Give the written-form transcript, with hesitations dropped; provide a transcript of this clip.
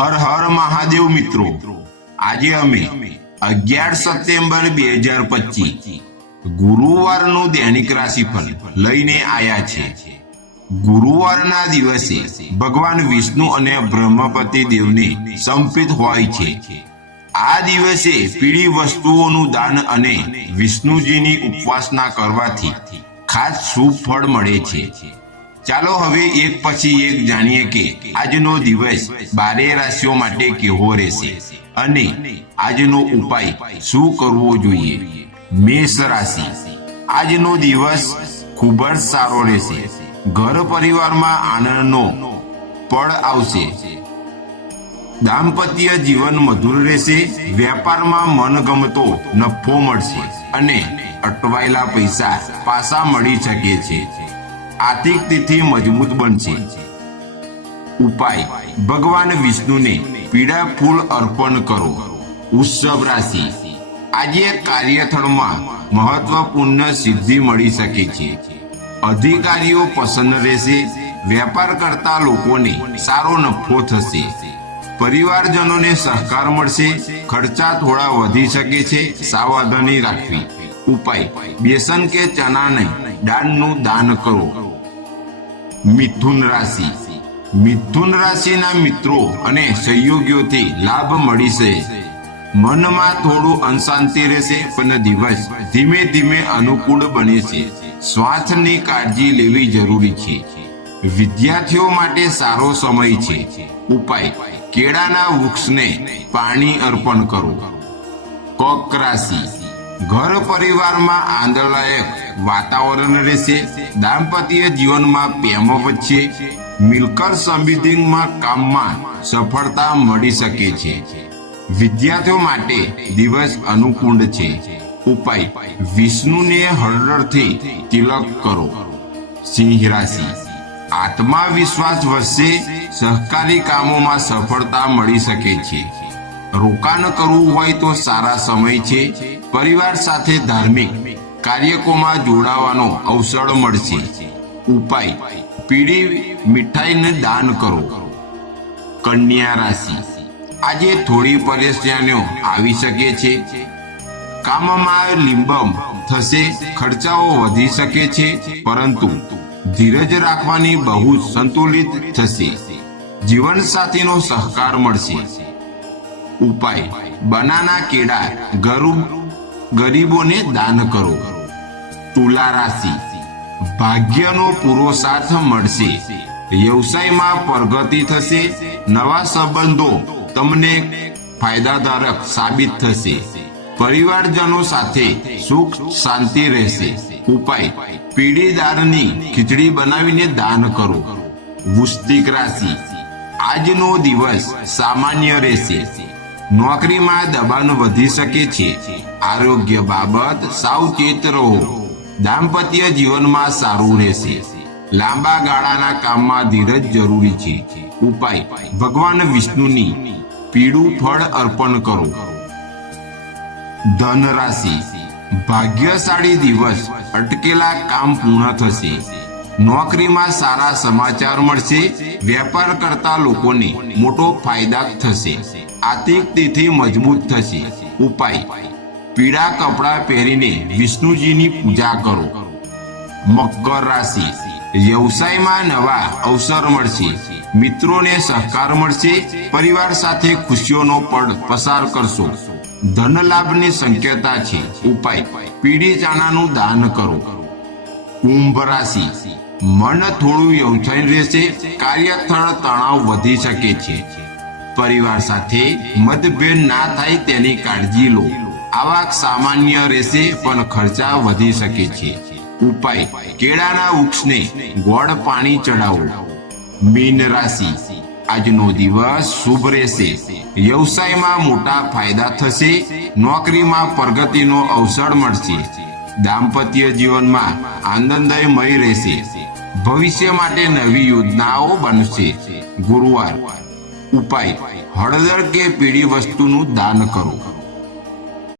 હર હર મહાદેવ મિત્રો, આજે અમે 11 સપ્ટેમ્બર 2025 ગુરુવારનું દૈનિક રાશિફળ લઈને આયા છે। ગુરુવારના દિવસે ભગવાન વિષ્ણુ અને બ્રહ્મપતિ દેવને સમર્પિત હોય છે। આ દિવસે પીળી વસ્તુઓનું દાન અને વિષ્ણુજીની ઉપાસના કરવાથી ખાસ શુભ ફળ મળે છે। ચાલો હવે એક પછી એક જાણીએ કે આજનો દિવસ 12 રાશિઓ માટે કેવો રહેશે અને આજનો ઉપાય શું કરવો જોઈએ। મેષ રાશિ, આજનો દિવસ ખૂબ જ સારો રહેશે। ઘર પરિવારમાં આનંદનો પળ આવશે। દાંપત્ય જીવન મધુર રહેશે। વેપારમાં મનગમતો નફો મળશે અને અટવાયેલા પૈસા પાછા મળી શકે છે। આર્થિક સ્થિતિ મજબૂત બનશે। ઉપાય, ભગવાન વિષ્ણુને પીળા ફૂલ અર્પણ કરો। વૃષભ રાશિ, આજે કાર્યસ્થળમાં મહત્વપૂર્ણ સિદ્ધિ મળી શકે છે। અધિકારીઓ પ્રસન્ન રહેશે। વેપાર કરતા લોકોને સારો નફો થશે। પરિવારજનોને સહકાર મળશે। ખર્ચા થોડા વધી શકે છે, સાવધાની રાખવી। ઉપાય, બેસન કે ચણાને દાળનું દાન કરો। મિથુન રાશિ, મિથુન રાશિના મિત્રો અને સહયોગીઓથી લાભ મળશે। મનમાં થોડું અશાંતિ રહેશે, પણ દિવસ ધીમે ધીમે અનુકૂળ બને છે। સ્વાસ્થ્યની કાળજી લેવી જરૂરી છે। વિદ્યાર્થીઓ માટે સારો સમય છે। ઉપાય, કેળાના વૃક્ષને પાણી અર્પણ કરો। કર્ક રાશિ, ઘર પરિવારમાં આનંદદાયક વાતાવરણ રહેશે। દાંપત્ય જીવનમાં પ્રેમ વધશે। મિલકત સંબંધીમાં કામમાં સફળતા મળી શકે છે। વિદ્યાર્થીઓ માટે દિવસ અનુકૂળ છે। ઉપાય, વિષ્ણુને હળદરથી તિલક કરો। સિંહ રાશિ, આત્મવિશ્વાસ વધશે। સહકારી કામોમાં સફળતા મળી શકે છે। રોકાણ કરવું હોય તો સારા સમય છે। પરિવાર સાથે ધાર્મિક કાર્યક્રમોમાં જોડાવાનો અવસર મળશે। ઉપાય, પીળી મીઠાઈને દાન કરો। કન્યા રાશિ, આજે થોડી પરેશાનીઓ આવી શકે છે। કામમાં લીંબમ થશે। ખર્ચાઓ વધી શકે છે, પરંતુ ધીરજ રાખવાની બહુ સંતુલિત થશે। જીવનસાથીનો સહકાર મળશે। ઉપાય, બનાના કેળા ગરીબોને દાન કરો। તુલા રાશિ, ભાગ્યનો પૂરો સાથ મળશે। વ્યવસાયમાં પ્રગતિ થશે। નવા સંબંધો તમને ફાયદાકારક સાબિત થશે। પરિવારજનો સાથે સુખ શાંતિ રહેશે। ઉપાય, પીળી દાળની ખીચડી બનાવીને દાન કરો। વૃશ્ચિક રાશિ, આજનો દિવસ સામાન્ય રહેશે। નોકરીમાં દબાણ વધી શકે છે। આરોગ્ય બાબત સાવચેત રહો। દાંપત્ય જીવનમાં સારું રહેશે। લાંબા ગાળાના કામમાં ધીરજ જરૂરી છે। ઉપાય, ભગવાન વિષ્ણુની પીળું ફળ અર્પણ કરો। ધન રાશિ, ભાગ્યશાળી દિવસ। અટકેલા કામ પૂર્ણ થશે। નોકરીમાં સારા સમાચાર મળશે। વેપાર કરતા લોકોને મોટો ફાયદા થશે। આર્થિક સ્થિતિ મજબૂત થશે। ઉપાય, પીળા કપડાં પહેરીને વિષ્ણુજીની પૂજા કરો। મકર રાશિ, વ્યવસાયમાં નવા અવસર મળશે। મિત્રોને સહકાર મળશે। પરિવાર સાથે ખુશીઓનો પળ પસાર કરશો। ધન લાભની શક્યતા છે। ઉપાય, પીળી ચણાનું દાન કરો। કુંભ રાશિ, મન થોડું વ્યવસાય રહેશે। કાર્યસ્થળ તણાવ વધી શકે છે। પરિવાર સાથે મતભેદ ના થાય તેની કાળજી લો। આવક સામાન્ય રહેશે, પણ ખર્ચા વધી શકે છે। ઉપાય, કેળાના વૃક્ષને ગોળ પાણી ચડાવો। મીન રાશિ, આજનો દિવસ શુભ રહેશે। વ્યવસાયમાં મોટા ફાયદા થશે। નોકરીમાં પ્રગતિનો અવસર મળશે। દાંપત્ય જીવનમાં આનંદમય રહેશે। ભવિષ્ય માટે નવી યોજનાઓ બનશે। ગુરુવાર, ઉપાય, હળદર કે પીળી વસ્તુનું દાન કરો।